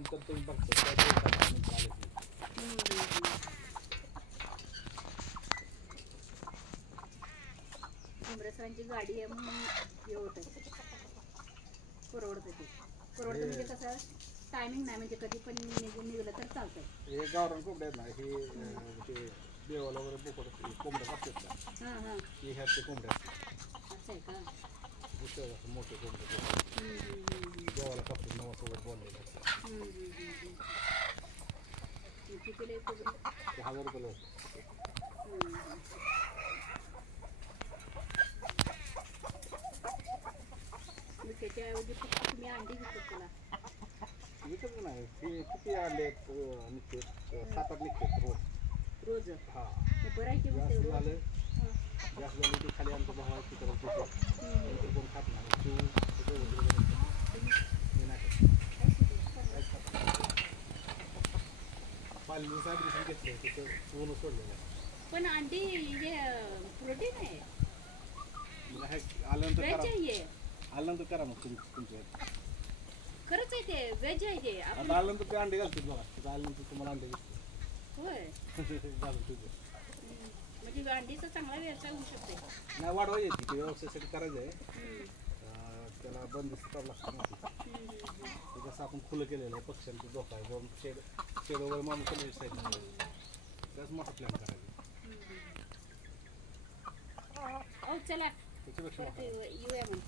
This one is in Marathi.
आल्यानंतर तुम्ही बघता काय नंतर आले कोंबड्यासरांची गाडी आहे म्हणून हे होतं परवडतं ते परवडतं म्हणजे कसं टायमिंग नाही म्हणजे कधी पण निघलं तर चालतं. हे गावरान कोंबड्या आहेत ना हे ते देवाला वगैरे बोकड कोंबड्या असतात ना हे ह्याचे कोंबड्या असं आहे का असं मोठे कोंबडे देवाला कापतात नवस वगैरे बोललेले असतात. किती कोंबडी 1000 रुपयाला होतं. त्याच्याऐवजी फक्त तुम्ही अंडी विकत त्याला विकत नाही हे किती अंडे निघते 7-8 निघतात रोज. हा बरं आहे की जास्त झालं ते खाली आमचा भाव आहे तिकडे कोण खात नाही पाहिजे साहेब घेतलं तिथं ऊन सोडलेलं आहे. पण अंडी हे प्रोटीन आहे आल्यानंतर करा मग तुमच्या खरंच आहे ते व्हेज आहे ते आता आल्यानंतर ते अंडे घालतात बघा तिथं आल्यानंतर तुम्हाला अंडे दिसते होय घालून तुझं म्हणजे अंडीचा चांगला व्यवसाय होऊ शकते नाही वाढवा येते ते व्यवसायासाठी करायचं आहे त्याला बंदिस्त करावं लागतं ते कसं आपण खुलं केलेलं आहे पक्ष्यांची धोका आहे दोन शेड वगैरे माणूस केलेली साईड त्याच मोठा प्लॅन करायचा चला त्याच्यापेक्षा येऊया मग